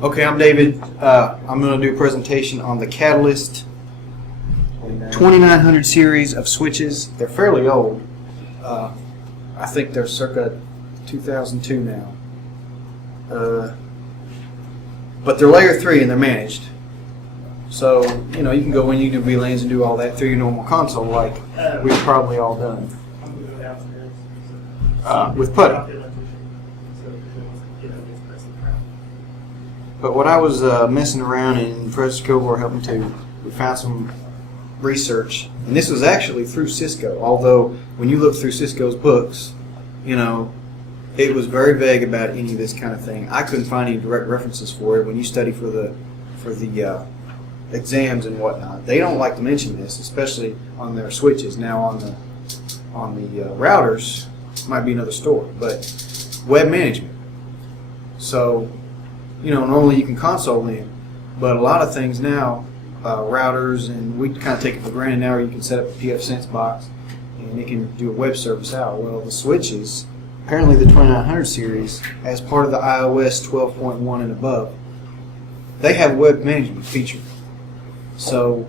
Okay, I'm David. I'm going to do a presentation on the Catalyst 2900 series of switches. They're fairly old. I think they're circa 2002 now. But they're layer 3 and they're managed. So, you know, you can go in, you can do VLANs and do all that through your normal console like we've probably all done. With putty. But what I was messing around and Professor Kilgore helped me too, we found some research, and this was actually through Cisco, although when you look through Cisco's books, you know, it was very vague about any of this kind of thing. I couldn't find any direct references for it. When you study for the exams and whatnot, they don't like to mention this, especially on their switches. Now on the routers, might be another story, but web management. So, you know, normally you can console in, but a lot of things now, routers, and we kind of take it for granted now, where you can set up a pfSense box and it can do a web service out. Well, the switches, apparently the 2900 series, as part of the iOS 12.1 and above, they have web management feature. So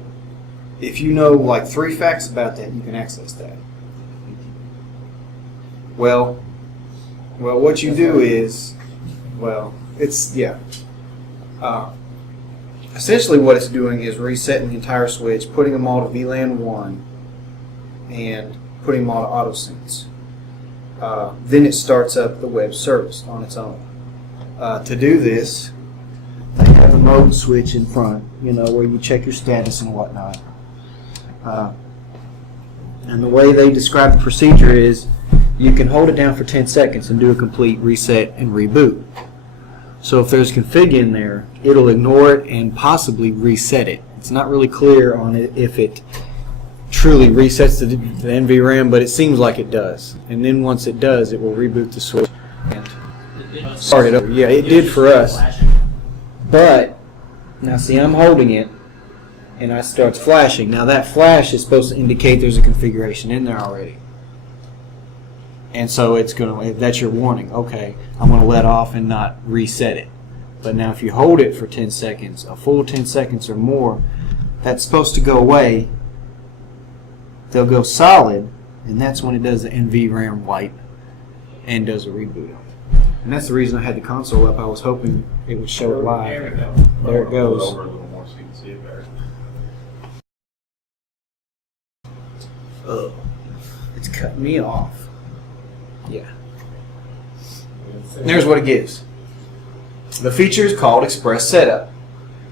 if you know like 3 facts about that, you can access that. Well, what you do is, essentially what it's doing is resetting the entire switch, putting them all to VLAN 1, and putting them all to AutoSense. Then it starts up the web service on its own. To do this, they have a mode switch in front, you know, where you check your status and whatnot. And the way they describe the procedure is you can hold it down for 10 seconds and do a complete reset and reboot. So if there's config in there, it'll ignore it and possibly reset it. It's not really clear on it if it truly resets the NVRAM, but it seems like it does. And then once it does, it will reboot the switch and start it over. Yeah, it did for us. But now see, I'm holding it and it starts flashing. Now that flash is supposed to indicate there's a configuration in there already. And so it's going to, that's your warning. Okay, I'm going to let off and not reset it. But now if you hold it for 10 seconds, a full 10 seconds or more, that's supposed to go away. They'll go solid, and that's when it does the NVRAM wipe and does a reboot. And that's the reason I had the console up. I was hoping it would show it live. There we go. There it goes. Over a little more so you can see it better. Ugh. It's cutting me off. Yeah. And there's what it gives. The feature is called Express Setup.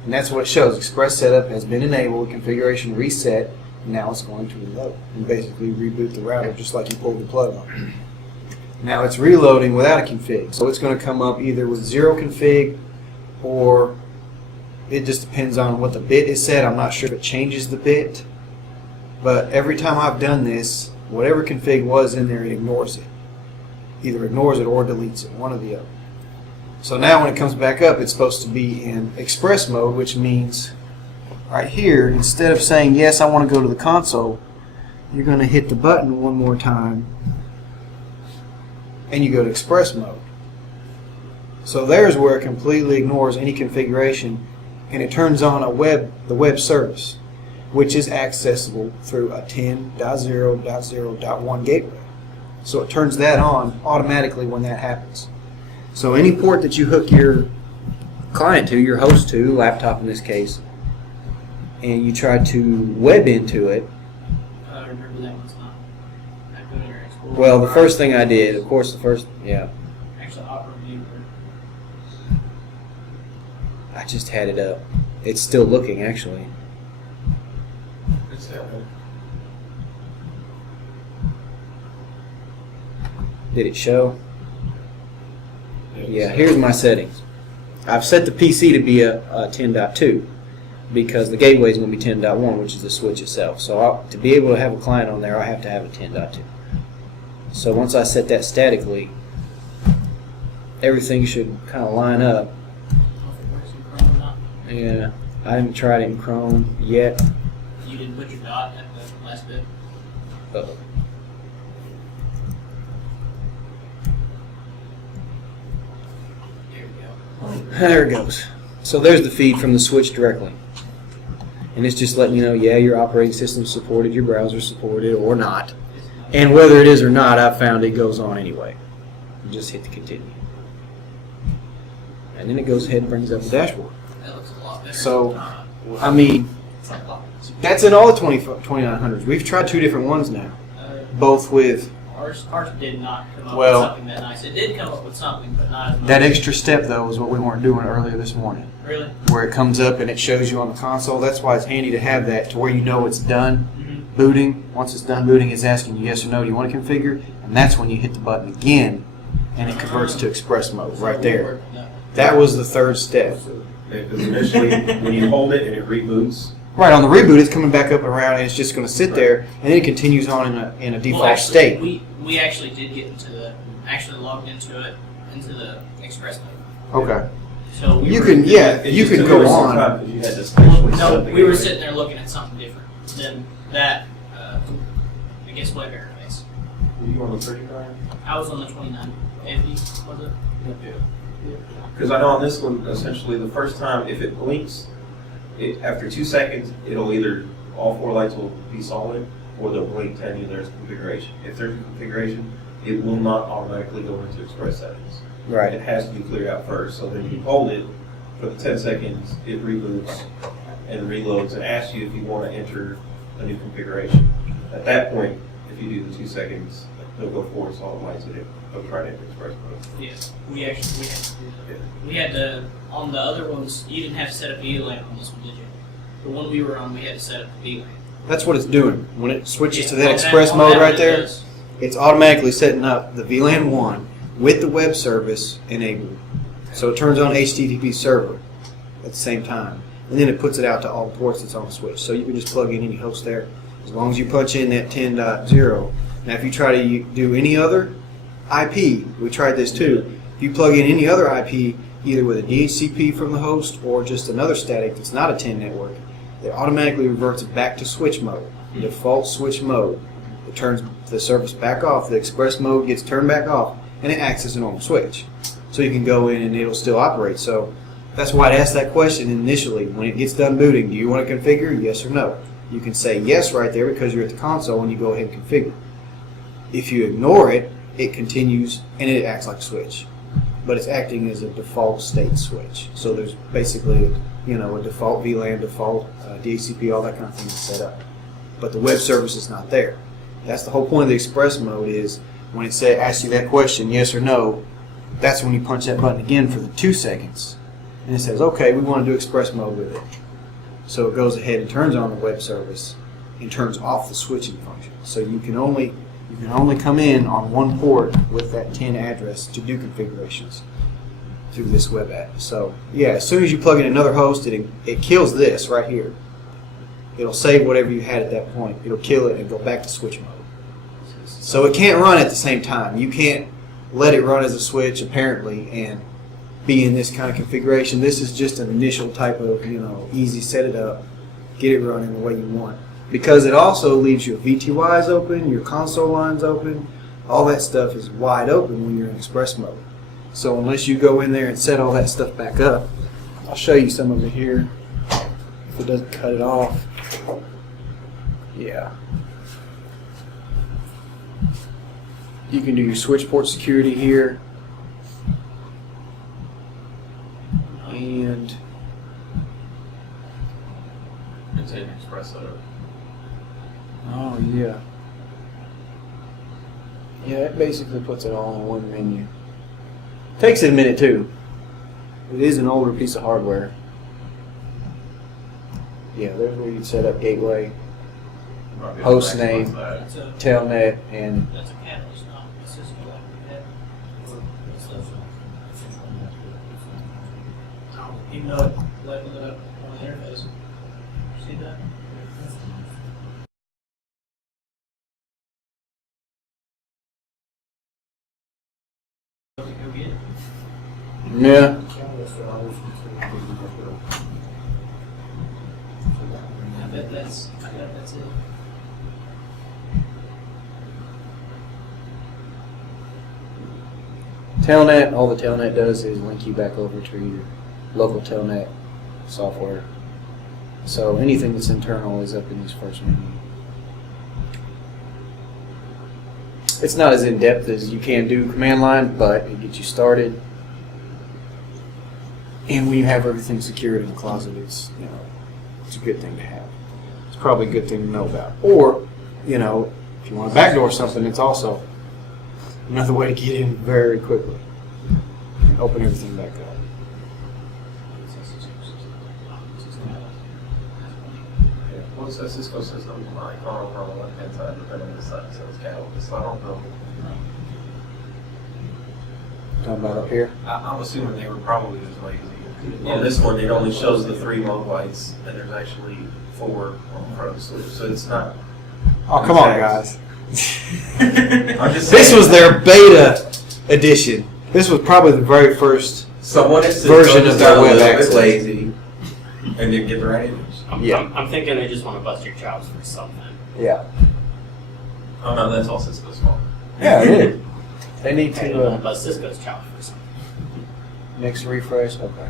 And that's what it shows. Express Setup has been enabled, configuration reset, and now it's going to reload and basically reboot the router just like you pulled the plug on. Now it's reloading without a config. So it's going to come up either with 0 config, or it just depends on what the bit is set. I'm not sure if it changes the bit. But every time I've done this, whatever config was in there, it ignores it. Either ignores it or deletes it, one or the other. So now when it comes back up, it's supposed to be in express mode, which means right here, instead of saying, yes, I want to go to the console, you're going to hit the button one more time, and you go to express mode. So there's where it completely ignores any configuration, and it turns on the web service, which is accessible through a 10.0.0.1 gateway. So it turns that on automatically when that happens. So any port that you hook your client to, your host to, laptop in this case, and you try to web into it. Remember that one's not that good in your Explorer. Well, the first thing I did, of course, yeah. Actually, Opera Viewer. I just had it up. It's still looking, actually. It's happening. Did it show? Yeah, here's my settings. I've set the PC to be a 10.2 because the gateway is going to be 10.1, which is the switch itself. So to be able to have a client on there, I have to have a 10.2. So once I set that statically, everything should kind of line up. Yeah, I haven't tried it in Chrome yet. You didn't put your dot at the last bit? Uh-oh. There we go. There it goes. So there's the feed from the switch directly. And it's just letting you know, yeah, your operating system supported, your browser supported, or not. And whether it is or not, I've found it goes on anyway. You just hit the continue. And then it goes ahead and brings up the dashboard. That looks a lot better. So, I mean, It's a lot. that's in all the 2900s. We've tried two different ones now. Both with Ours did not come up Well- with something that nice. It did come up with something, but not as much. that extra step, though, is what we weren't doing earlier this morning. Really? Where it comes up and it shows you on the console. That's why it's handy to have that to where you know it's done Mm-hmm. booting. Once it's done booting, it's asking you yes or no. Do you want to configure? And that's when you hit the button again, and it converts to express mode right there. That was the third step. Because initially, when you hold it and it reboots, Right, on the reboot, it's coming back up and around, and it's just going to sit there, and then it continues on in a default Well, actually, state. We actually did get actually logged into the express mode. Okay. So we You were, can, yeah, it you just can took go us some on. time 'cause you had to specially set No, the we were gateway. sitting there looking at something different than that. I guess web interface. Were you on the 39? I was on the 2950. Was it? Because I know on this one, essentially, the first time, if it blinks, after 2 seconds, it'll either, all 4 lights will be solid, or they'll blink telling you there's configuration. If there's a configuration, it will not automatically go into express settings. It Right. has to be cleared out first. So then you hold it for the 10 seconds, it reboots and reloads and asks you if you want to enter a new configuration. At that point, if you do the 2 seconds, they'll go forward solid lights and it'll try to enter express mode. Yes. We had to do that. We had to, on the other ones, you didn't have to set up VLAN on this one, did you? The one we were on, we had to set up the VLAN. That's what it's doing. When it switches to Yeah, that on express on mode that right one it there, does. it's automatically setting up the VLAN 1 with the web service enabled. So it turns on HTTP server at the same time. And then it puts it out to all ports that's on the switch. So you can just plug in any host there as long as you punch in that 10.0. Now if you try to do any other IP, we tried this too. If you plug in any other IP, either with a DHCP from the host or just another static that's not a 10 network, it automatically reverts it back to switch mode, default switch mode. It turns the service back off, the express mode gets turned back off, and it acts as a normal switch. So you can go in and it'll still operate. So that's why I asked that question initially. When it gets done booting, do you want to configure? Yes or no. You can say yes right there because you're at the console and you go ahead and configure. If you ignore it, it continues and it acts like a switch. But it's acting as a default state switch. So there's basically a default VLAN, default DHCP, all that kind of thing is set up. But the web service is not there. That's the whole point of the express mode is when it asks you that question, yes or no, that's when you punch that button again for the 2 seconds. And it says, okay, we want to do express mode with it. So it goes ahead and turns on the web service and turns off the switching function. So you can only come in on one port with that 10 address to do configurations through this web app. So yeah, as soon as you plug in another host, it kills this right here. It'll save whatever you had at that point. It'll kill it and go back to switch mode. So it can't run at the same time. You can't let it run as a switch apparently and be in this kind of configuration. This is just an initial type of easy set it up, get it running the way you want. Because it also leaves your VTYs open, your console lines open, all that stuff is wide open when you're in express mode. So unless you go in there and set all that stuff back up, I'll show you some of it here. If it doesn't cut it off. Yeah. You can do your switch port security here. And It's an express setup. oh yeah. Yeah, it basically puts it all in one menu. Takes it a minute too. It is an older piece of hardware. Yeah, there's where you'd set up gateway, Might be Host able to name. maximize that. That's a telnet, and that's a catalyst, not a Cisco like we had. Even though it leveled it up on the interface. See that? Go get it. yeah. I bet that's it. Telnet, all the Telnet does is link you back over to your local Telnet software. So anything that's internal is up in this first menu. It's not as in-depth as you can do command line, but it gets you started. And when you have everything secured in the closet, it's a good thing to have. It's probably a good thing to know about. Or, if you want to backdoor something, it's also another way to get in very quickly and open everything back up. Well, it says Cisco system icon over on the left-hand side, but then on this side it says Catalyst, so I don't know. Talking about up here? I'm assuming they were probably just lazy. On this one, it only shows the 3 long lights, and there's actually 4 on the front of the switch, so it's not. Oh, come on, guys. I'm just This saying. was their beta edition. This was probably the very first. Someone at Cisco version just of got their a web little bit access. lazy and didn't get the right image. Yeah. I'm thinking they just want to bust your chops for something. Yeah. Oh no, that's all Cisco's fault. Yeah, it is. They need They to want to bust Cisco's chops for something. next refresh. Okay.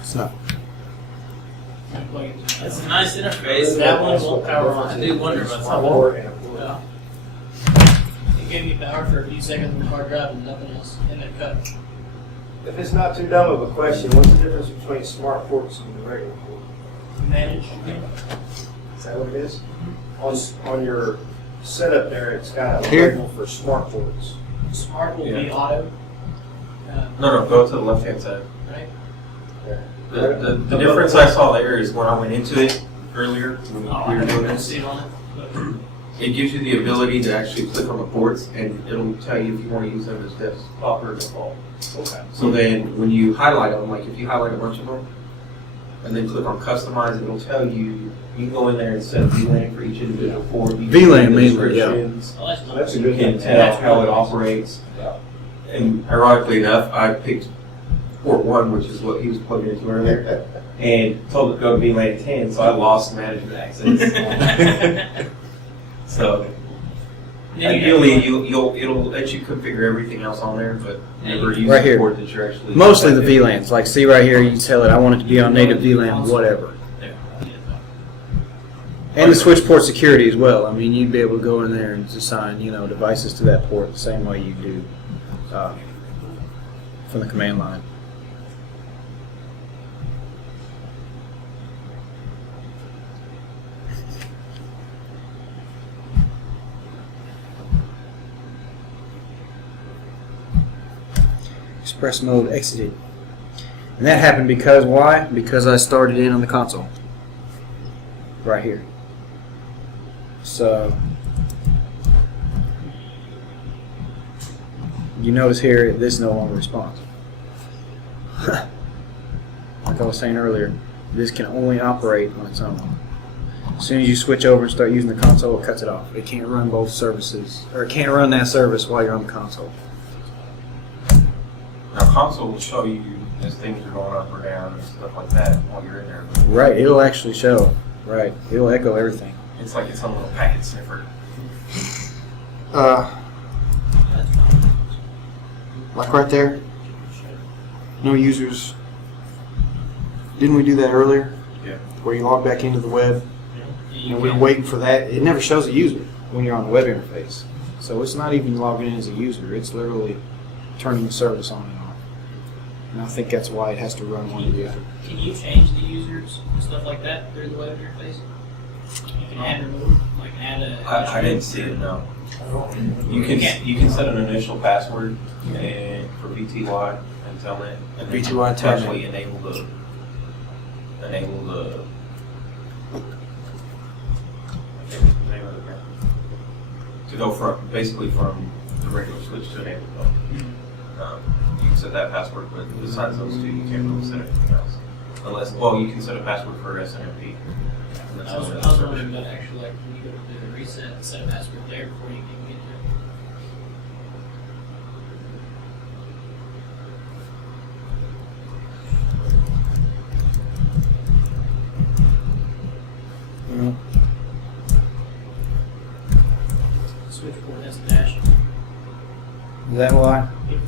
It's not. It's a nice interface. That one won't power on. I do wonder about something. Yeah. It gave me power for a few seconds on the hard drive and nothing else, and then cut. If it's not too dumb of a question, what's the difference between smart ports and the regular port? Manage. Is that what it is? On your setup there, it's got a Here? label for smart ports. Smart will be Yeah. auto. No, go to the left-hand side. Right? The difference I saw there is when I went into it earlier, when Oh, we I were doing didn't this, see it on it. But it gives you the ability to actually click on the ports and it'll tell you if you want to use them as desktop or default. Okay. So then when you highlight them, like if you highlight a bunch of them and then click on customize, it'll tell you, you can go in there and set VLAN for each individual port. You can VLAN do the mainly, yeah. descriptions. Oh, that's That's a You good can thing. tell how it operates. Yeah. And ironically enough, I picked port 1, which is what he was plugging into earlier, and told it to go to VLAN 10, so I lost management access. So ideally, it'll let you configure everything else on there, but never use Right the here. port that you're actually. Mostly the VLANs. Like, see right here, you tell it, I want it to be on native VLAN, whatever. And the switch port security as well. I mean, you'd be able to go in there and assign, devices to that port the same way you do from the command line. Express mode exited. And that happened because why? Because I started in on the console. Right here. So you notice here this no longer responds. Like I was saying earlier, this can only operate on its own. As soon as you switch over and start using the console, it cuts it off. It can't run both services, or it can't run that service while you're on the console. Now, console will show you as things are going up or down and stuff like that while you're in there. Right, it'll actually show. Right, it'll echo everything. It's like it's a little packet sniffer. Like right there, no users. Didn't we do that earlier? Yeah. Where you log back into the web, and we're waiting for that. It never shows a user when you're on the web interface. So it's not even logging in as a user. It's literally turning the service on and off. And I think that's why it has to run one or the other. Can you change the users and stuff like that through the web interface? You can add, remove, like add a. I didn't see it, no. You can set an initial password and for VTY and Telnet. And then VTY and Telnet. actually enable the I can't remember the name of it now. To go from basically from the regular switch to enable though. You can set that password, but besides those two, you can't really set anything else. Unless, well, you can set a password for SNMP. And that's I was another wondering service. about actually like when you go to do the reset and set a password there before you can get there. Switchboard has a dash. Is that why? You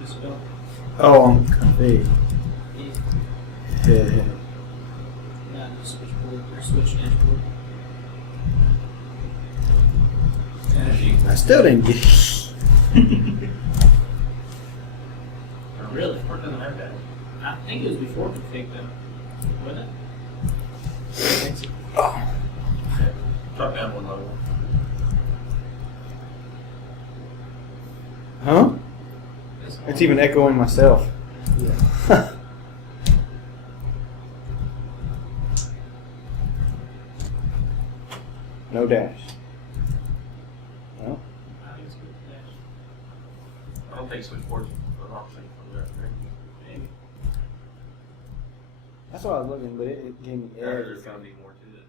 misspelled. Oh, on config. Yeah. Not the switchboard or switch dashboard. I still didn't get it. Really? Or doesn't have that. I think it was before config though. Wasn't it? Oh. Drop down one level. Huh? It's even echoing myself. No dash. No. I think it's good for dash. I don't think switchboard's an option from there. Maybe. That's what I was looking, but it gave me errors. There's gonna be more to it.